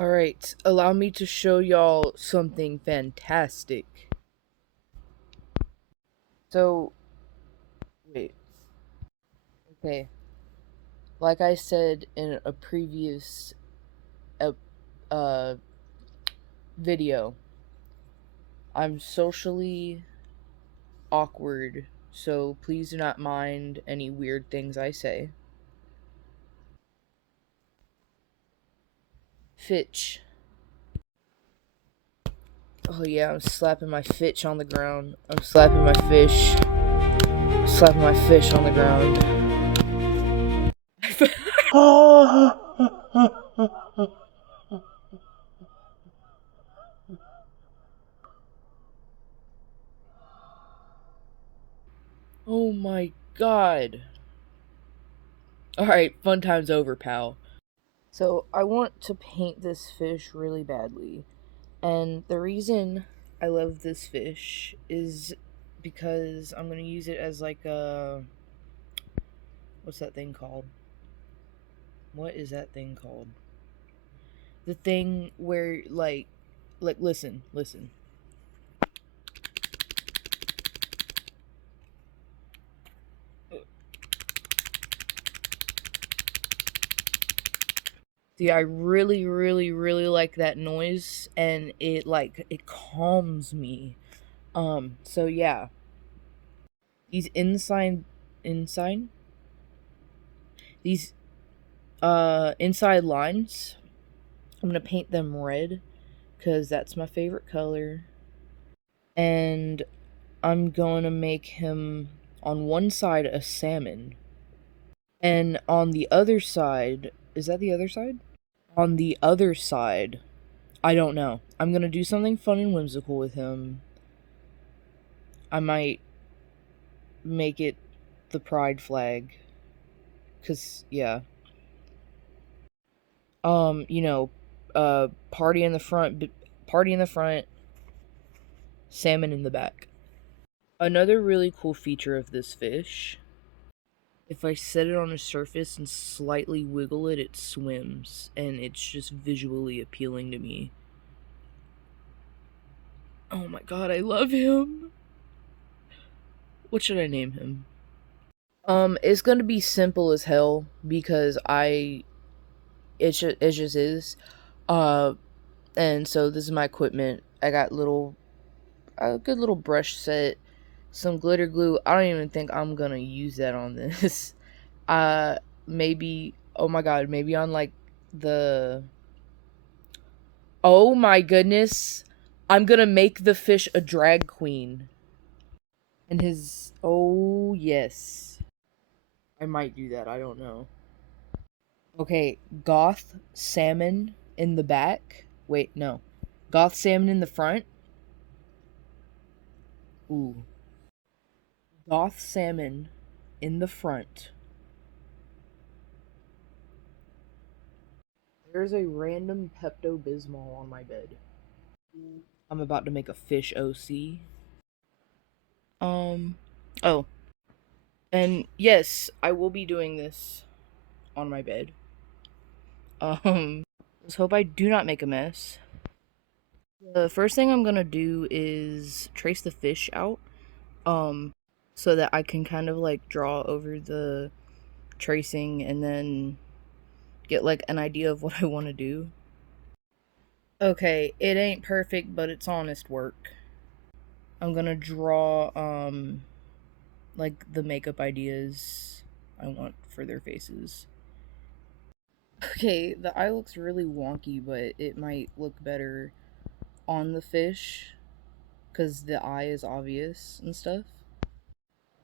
Alright, allow me to show y'all something fantastic. So, wait, okay. Like I said in a previous uh, uh, video, I'm socially awkward, so please do not mind any weird things I say. Fitch. Oh yeah, I'm slapping my fitch on the ground. I'm slapping my fish. Slapping my fish on the ground. Oh my god. Alright, fun time's over, pal. So, I want to paint this fish really badly. And the reason I love this fish is because I'm going to use it as like a. What's that thing called? What is that thing called? The thing where, listen. See, I really, really, really like that noise, and it calms me. So yeah, these inside, these inside lines, I'm gonna paint them red, because that's my favorite color. And I'm gonna make him on one side a salmon. And on the other side, is that the other side? On the other side, I don't know. I'm gonna do something fun and whimsical with him. I might make it the pride flag. Cause, yeah. You know, party in the front, salmon in the back. Another really cool feature of this fish, if I set it on a surface and slightly wiggle it, it swims, and it's just visually appealing to me. Oh my god, I love him. What should I name him? It's gonna be simple as hell because it just is. Uh, and so this is my equipment. I got a good little brush set, some glitter glue. I don't even think I'm gonna use that on this. Maybe. Oh my god, maybe on like the. Oh my goodness, I'm gonna make the fish a drag queen. And his. Oh yes, I might do that. I don't know. Okay, Goth salmon in the back. Wait, no. Goth salmon in the front. Ooh. Goth salmon in the front. There's a random Pepto Bismol on my bed. I'm about to make a fish OC. Um. Oh. And yes, I will be doing this on my bed. Let's hope I do not make a mess. The first thing I'm gonna do is trace the fish out. Um, so that I can kind of like draw over the tracing and then get like an idea of what I want to do. Okay, it ain't perfect, but it's honest work. I'm gonna draw like the makeup ideas I want for their faces. Okay, the eye looks really wonky, but it might look better on the fish because the eye is obvious and stuff.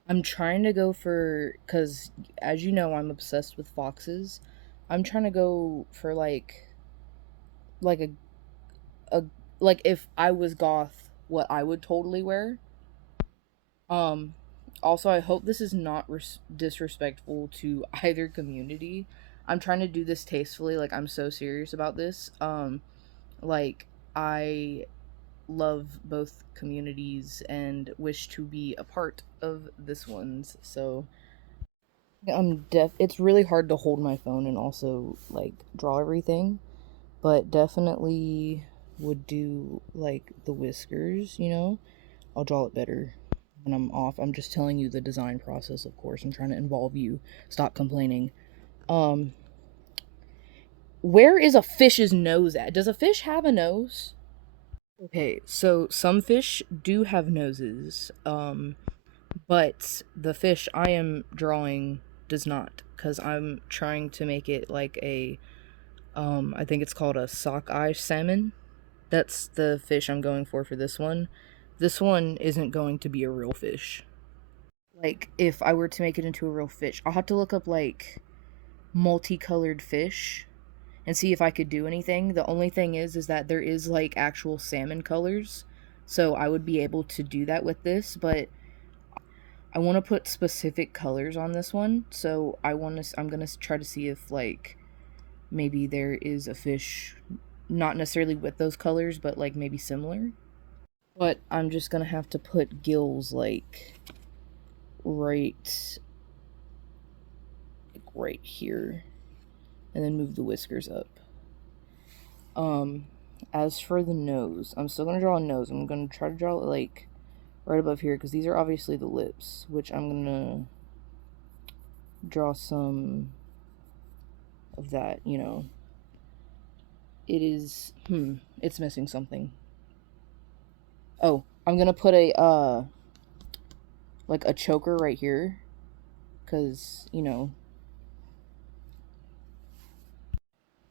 I'm trying to go for, because as you know, I'm obsessed with foxes. I'm trying to go for like a like if I was goth, what I would totally wear. Um, Also, I hope this is not disrespectful to either community. I'm trying to do this tastefully. Like I'm so serious about this. Like I love both communities and wish to be a part of this one's. So it's really hard to hold my phone and also like draw everything, but definitely would do like the whiskers, you know? I'll draw it better when I'm off. I'm just telling you the design process, of course. I'm trying to involve you. Stop complaining. Um, where is a fish's nose at? Does a fish have a nose? Okay, so some fish do have noses. But the fish I am drawing does not, because I'm trying to make it like a I think it's called a sockeye salmon. That's the fish I'm going for this one. This one isn't going to be a real fish. Like, if I were to make it into a real fish, I'll have to look up like multicolored fish and see if I could do anything. The only thing is that there is like actual salmon colors, so I would be able to do that with this, but I want to put specific colors on this one, so I'm going to try to see if like maybe there is a fish not necessarily with those colors, but like maybe similar. But I'm just going to have to put gills like right right here and then move the whiskers up. As for the nose, I'm still going to draw a nose. I'm going to try to draw it like right above here because these are obviously the lips, which I'm going to draw some of that, you know. It is it's missing something. Oh, I'm gonna put a like a choker right here, cause you know.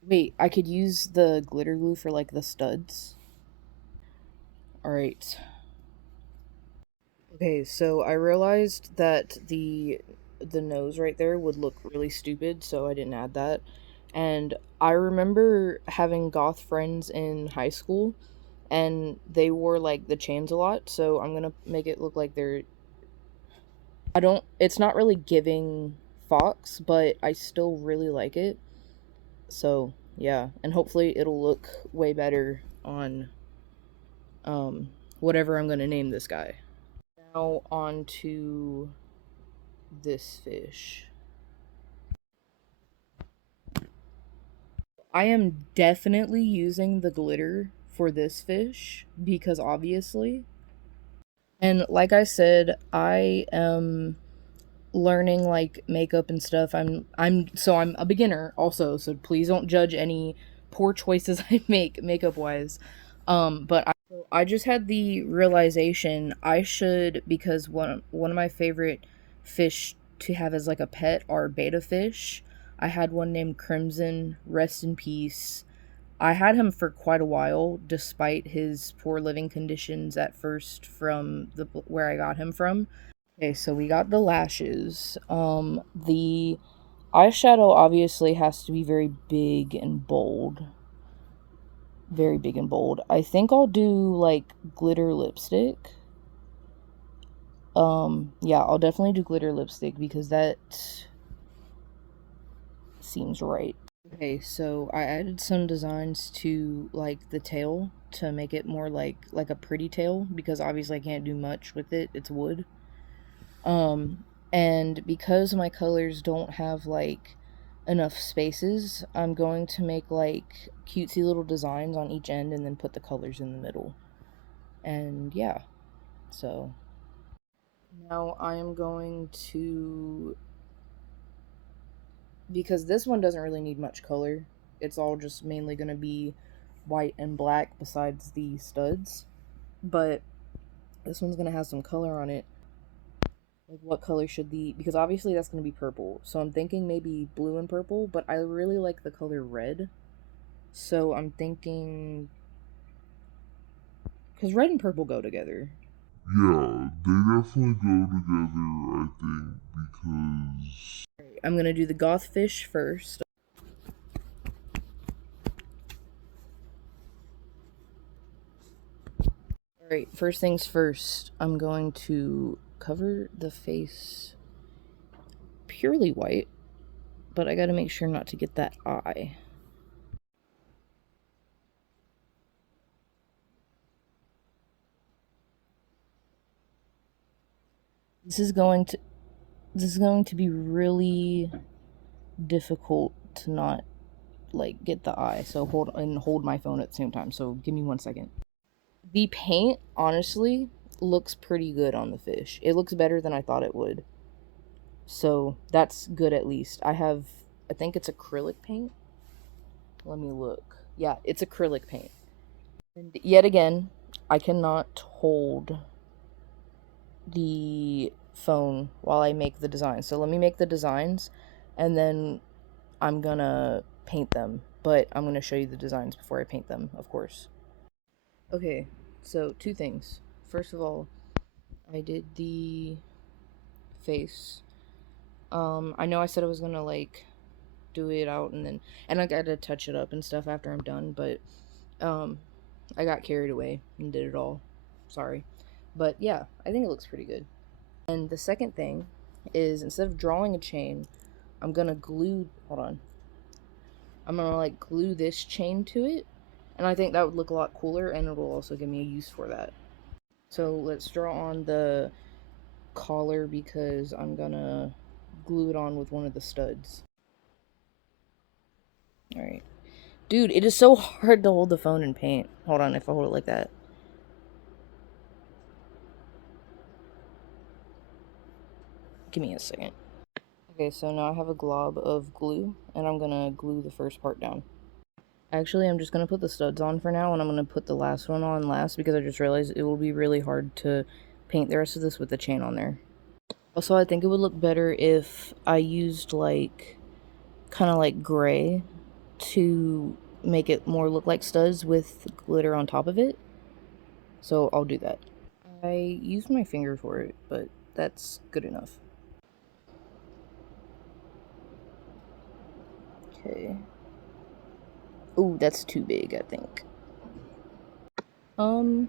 Wait, I could use the glitter glue for like the studs. All right. Okay, so I realized that the nose right there would look really stupid, so I didn't add that. And I remember having goth friends in high school, and they wore like the chains a lot, so I'm gonna make it look like they're I don't it's not really giving fox, but I still really like it. So, yeah, and hopefully it'll look way better on whatever I'm going to name this guy. Now on to this fish. I am definitely using the glitter for this fish because obviously. And like I said, I am learning like makeup and stuff. I'm a beginner also, so please don't judge any poor choices I make makeup wise. But I just had the realization I should, because one of my favorite fish to have as like a pet are betta fish. I had one named Crimson, rest in peace. I had him for quite a while despite his poor living conditions at first from the where I got him from. Okay, so we got the lashes. The eyeshadow obviously has to be very big and bold. Very big and bold. I think I'll do like glitter lipstick. Yeah, I'll definitely do glitter lipstick because that seems right. Okay, so I added some designs to like the tail to make it more like a pretty tail because obviously I can't do much with it. It's wood. Um, and because my colors don't have like enough spaces, I'm going to make like cutesy little designs on each end and then put the colors in the middle. And yeah, so now I am going to, because this one doesn't really need much color, it's all just mainly going to be white and black besides the studs. But this one's going to have some color on it. Like, what color should because obviously that's going to be purple. So I'm thinking maybe blue and purple, but I really like the color red. So I'm thinking, because red and purple go together. Yeah, they definitely go together, I think, because. I'm going to do the goth fish first. Alright, first things first, I'm going to cover the face purely white, but I gotta make sure not to get that eye. This is going to this is going to be really difficult to not like get the eye. So hold my phone at the same time. So give me 1 second. The paint honestly looks pretty good on the fish. It looks better than I thought it would. So that's good at least. I think it's acrylic paint. Let me look. Yeah, it's acrylic paint. And yet again, I cannot hold the phone while I make the designs. So let me make the designs and then I'm gonna paint them. But I'm gonna show you the designs before I paint them, of course. Okay, so two things. First of all, I did the face. I know I said I was gonna like do it out and I gotta touch it up and stuff after I'm done, but um I got carried away and did it all. Sorry. But yeah, I think it looks pretty good. And the second thing is instead of drawing a chain, I'm gonna glue hold on. I'm gonna like glue this chain to it. And I think that would look a lot cooler and it will also give me a use for that. So let's draw on the collar because I'm gonna glue it on with one of the studs. Alright. Dude, it is so hard to hold the phone and paint. Hold on, if I hold it like that. Give me a second. Okay, so now I have a glob of glue, and I'm gonna glue the first part down. Actually, I'm just gonna put the studs on for now, and I'm gonna put the last one on last because I just realized it will be really hard to paint the rest of this with the chain on there. Also, I think it would look better if I used like kind of like gray to make it more look like studs with glitter on top of it. So I'll do that. I used my finger for it, but that's good enough. Okay. Ooh, that's too big, I think. Alright,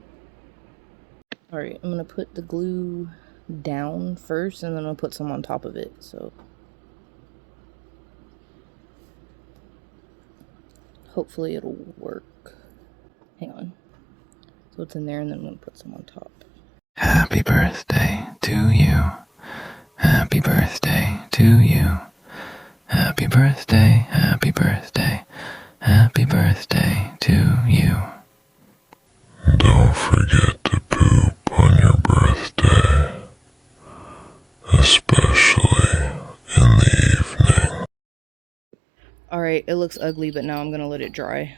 I'm gonna put the glue down first, and then I'll put some on top of it, so. Hopefully it'll work. Hang on. So it's in there, and then I'm gonna put some on top. Happy birthday to you. Happy birthday to you. Happy birthday, happy birthday, happy birthday to you. Don't forget to poop on your birthday, especially in the evening. Alright, it looks ugly, but now I'm gonna let it dry.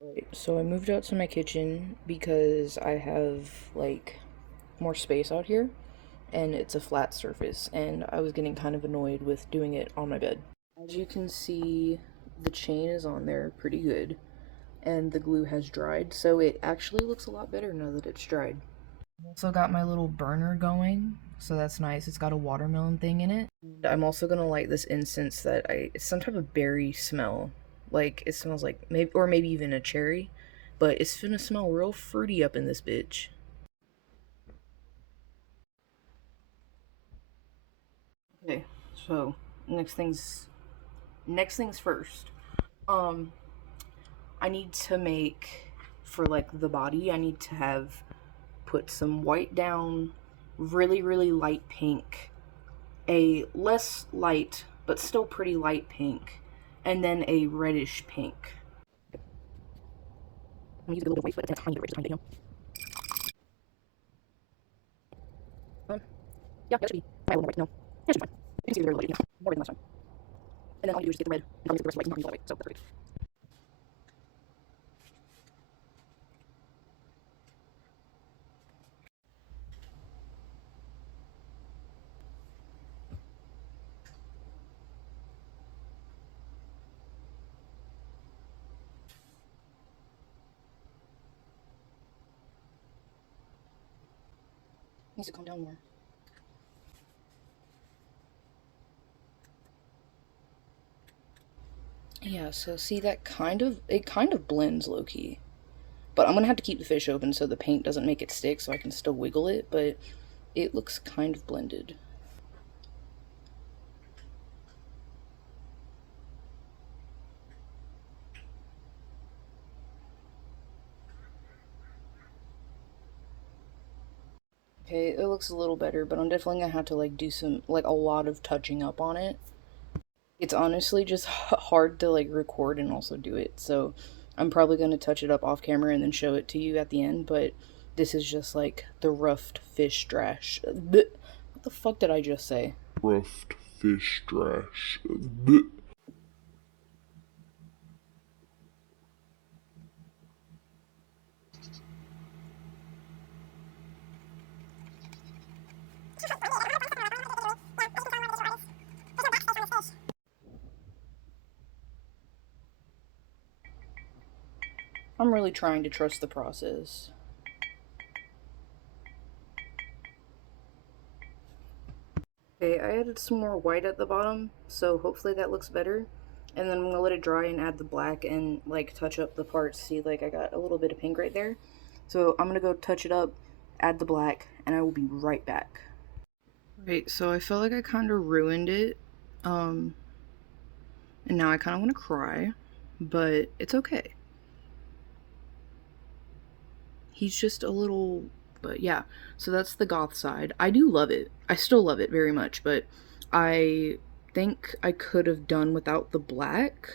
Right, so I moved out to my kitchen because I have, like, more space out here, and it's a flat surface, and I was getting kind of annoyed with doing it on my bed. As you can see, the chain is on there pretty good, and the glue has dried, so it actually looks a lot better now that it's dried. Also got my little burner going, so that's nice. It's got a watermelon thing in it. I'm also gonna light this incense it's some type of berry smell. Like, it smells like, maybe even a cherry, but it's gonna smell real fruity up in this bitch. Okay, so, next things first. Um, I need to make, for like the body, I need to have put some white down, really, really light pink, a less light, but still pretty light pink, and then a reddish pink. I'm gonna use a little bit of white, but it's a tiny bit red, just tiny bit, yeah, that should be a little more white, no. Yeah, it should be fine. You can see the very light, more red than last time. And then all you do is just get the red, and probably the rest of the white, and not use all the white, so that's great. Needs to calm down more. Yeah, so see that it kind of blends low-key. But I'm gonna have to keep the fish open so the paint doesn't make it stick so I can still wiggle it, but it looks kind of blended. Okay, it looks a little better, but I'm definitely gonna have to like do some, like a lot of touching up on it. It's honestly just hard to like record and also do it, so I'm probably gonna touch it up off camera and then show it to you at the end, but this is just like the roughed fish trash. What the fuck did I just say? Roughed fish trash. I'm really trying to trust the process. Okay, I added some more white at the bottom, so hopefully that looks better. And then I'm gonna let it dry and add the black and like touch up the parts. See, like I got a little bit of pink right there. So I'm gonna go touch it up, add the black, and I will be right back. Right, so I felt like I kind of ruined it. And now I kind of want to cry, but it's okay. He's just a little, but yeah. So that's the goth side. I do love it. I still love it very much, but I think I could have done without the black.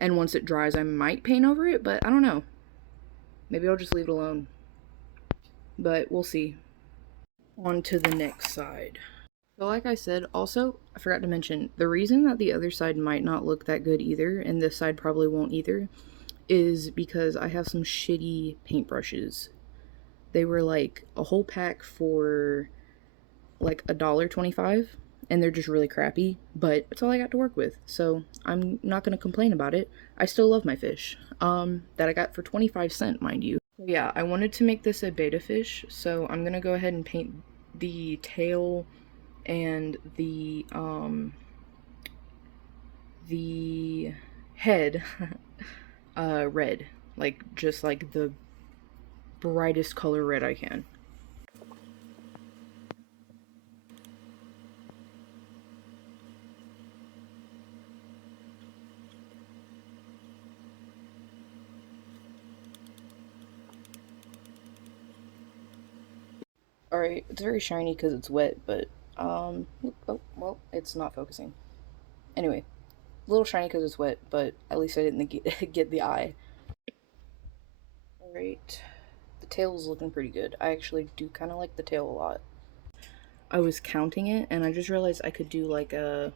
And once it dries, I might paint over it, but I don't know. Maybe I'll just leave it alone. But we'll see. On to the next side. So like I said, also, I forgot to mention, the reason that the other side might not look that good either, and this side probably won't either, is because I have some shitty paintbrushes. They were like a whole pack for like $1.25, and they're just really crappy, but it's all I got to work with, so I'm not gonna complain about it. I still love my fish, that I got for 25 cents, mind you. Yeah, I wanted to make this a betta fish, so I'm gonna go ahead and paint the tail and the head red, like just like the brightest color red I can. Alright, it's very shiny because it's wet, but oh, well, it's not focusing. Anyway, a little shiny because it's wet, but at least I didn't get the eye. Alright, the tail is looking pretty good. I actually do kind of like the tail a lot. I was counting it, and I just realized I could do like a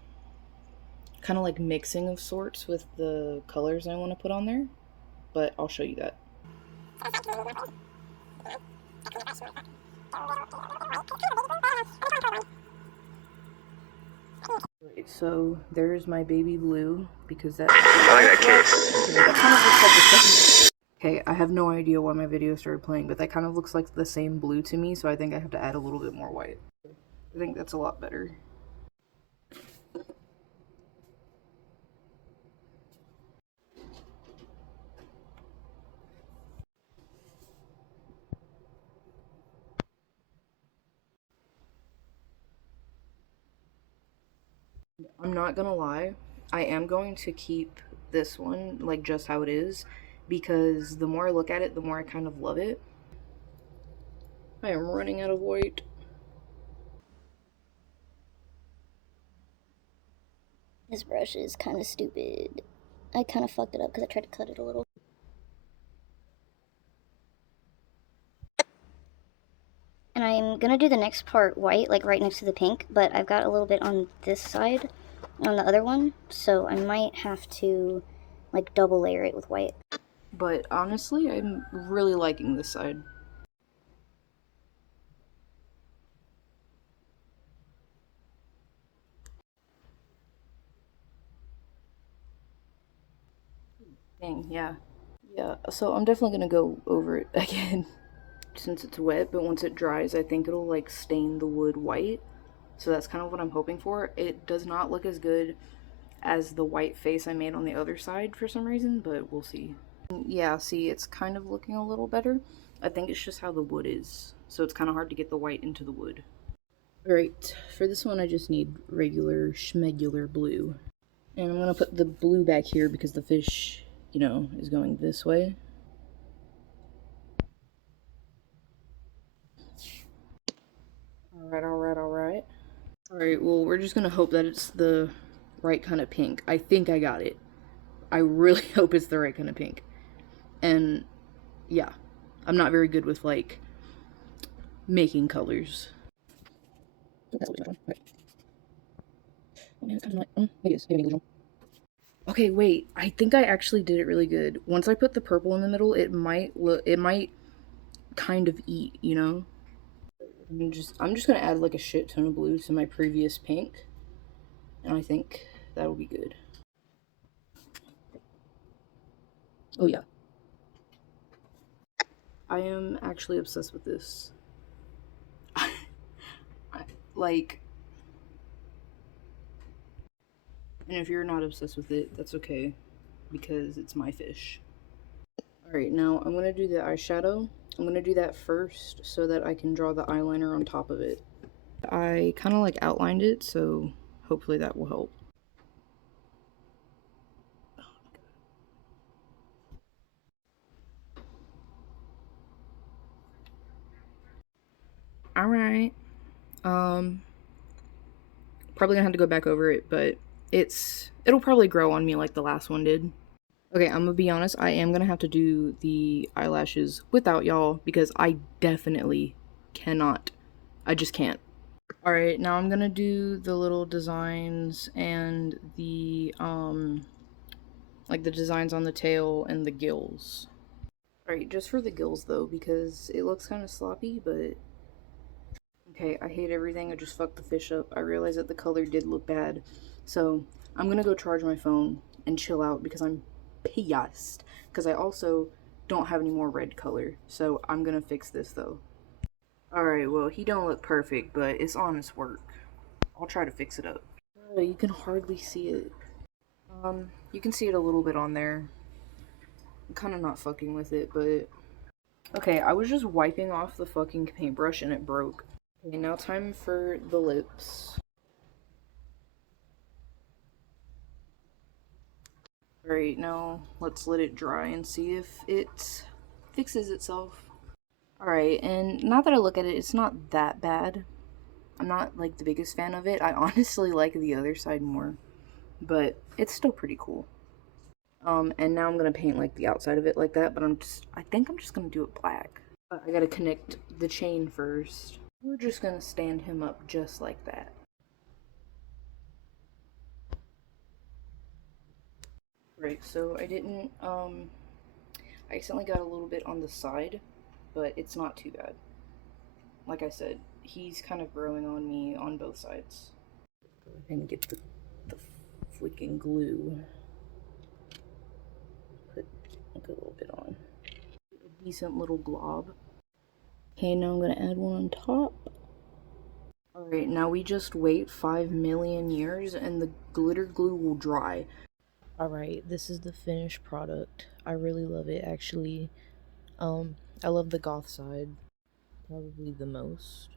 kind of like mixing of sorts with the colors I want to put on there, but I'll show you that. Right, so there's my baby blue, because that's... I like that case. That kind of looks like the same... Okay, I have no idea why my video started playing, but that kind of looks like the same blue to me, so I think I have to add a little bit more white. I think that's a lot better. I'm not gonna lie, I am going to keep this one like just how it is, because the more I look at it, the more I kind of love it. I am running out of white. This brush is kind of stupid. I kind of fucked it up because I tried to cut it a little. And I'm gonna do the next part white, like right next to the pink, but I've got a little bit on this side, on the other one, so I might have to like double layer it with white. But honestly, I'm really liking this side. Dang, yeah. Yeah, so I'm definitely gonna go over it again since it's wet, but once it dries, I think it'll like stain the wood white. So that's kind of what I'm hoping for. It does not look as good as the white face I made on the other side for some reason, but we'll see. Yeah, see, it's kind of looking a little better. I think it's just how the wood is, so it's kind of hard to get the white into the wood. Alright, for this one I just need regular schmegular blue. And I'm gonna put the blue back here because the fish, you know, is going this way. Alright, well, we're just gonna hope that it's the right kind of pink. I think I got it. I really hope it's the right kind of pink. And, yeah. I'm not very good with, like, making colors. Okay, wait. I think I actually did it really good. Once I put the purple in the middle, it might kind of eat, you know? I'm just gonna add like a shit ton of blue to my previous pink, and I think that'll be good. Oh yeah. I am actually obsessed with this. Like, and if you're not obsessed with it, that's okay, because it's my fish. Alright, now I'm gonna do the eyeshadow. I'm gonna do that first so that I can draw the eyeliner on top of it. I kind of like outlined it, so hopefully that will help. Alright. Probably gonna have to go back over it, but it'll probably grow on me like the last one did. Okay, I'm gonna be honest, I am gonna have to do the eyelashes without y'all because I definitely cannot. I just can't. Alright, now I'm gonna do the little designs and the, like the designs on the tail and the gills. Alright, just for the gills though, because it looks kind of sloppy, but okay, I hate everything. I just fucked the fish up. I realized that the color did look bad. So I'm gonna go charge my phone and chill out because I'm pissed. Because I also don't have any more red color. So I'm gonna fix this though. Alright, well, he don't look perfect, but it's honest work. I'll try to fix it up. Oh, you can hardly see it. You can see it a little bit on there. I'm kind of not fucking with it, but... Okay, I was just wiping off the fucking paintbrush and it broke. Okay, now time for the lips. Alright, now let's let it dry and see if it fixes itself. Alright, and now that I look at it, it's not that bad. I'm not, like, the biggest fan of it. I honestly like the other side more. But it's still pretty cool. And now I'm gonna paint, like, the outside of it like that, but I think I'm just gonna do it black. But I gotta connect the chain first. We're just gonna stand him up just like that. Right, so I didn't, I accidentally got a little bit on the side, but it's not too bad. Like I said, he's kind of growing on me on both sides. Go ahead and get the freaking glue. Put like a little bit on. A decent little glob. Okay, now I'm gonna add one on top. Alright, now we just wait 5 million years and the glitter glue will dry. Alright, this is the finished product. I really love it actually. I love the goth side probably the most.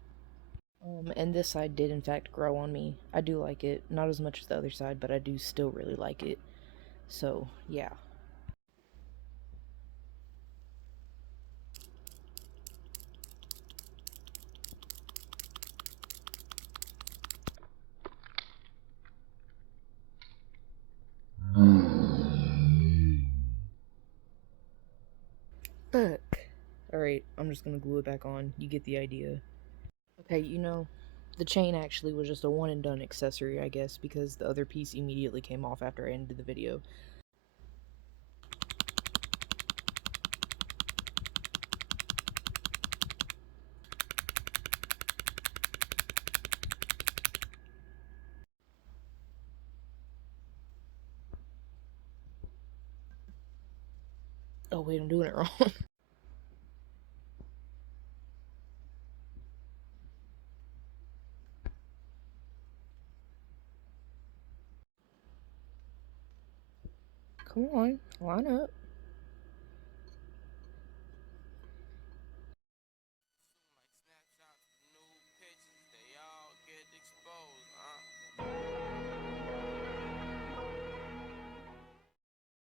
And this side did in fact grow on me. I do like it. Not as much as the other side, but I do still really like it. So, yeah. Fuck. Alright, I'm just gonna glue it back on. You get the idea. Okay, you know, the chain actually was just a one and done accessory, I guess, because the other piece immediately came off after I ended the video. Oh wait, I'm doing it wrong. Come on, line up.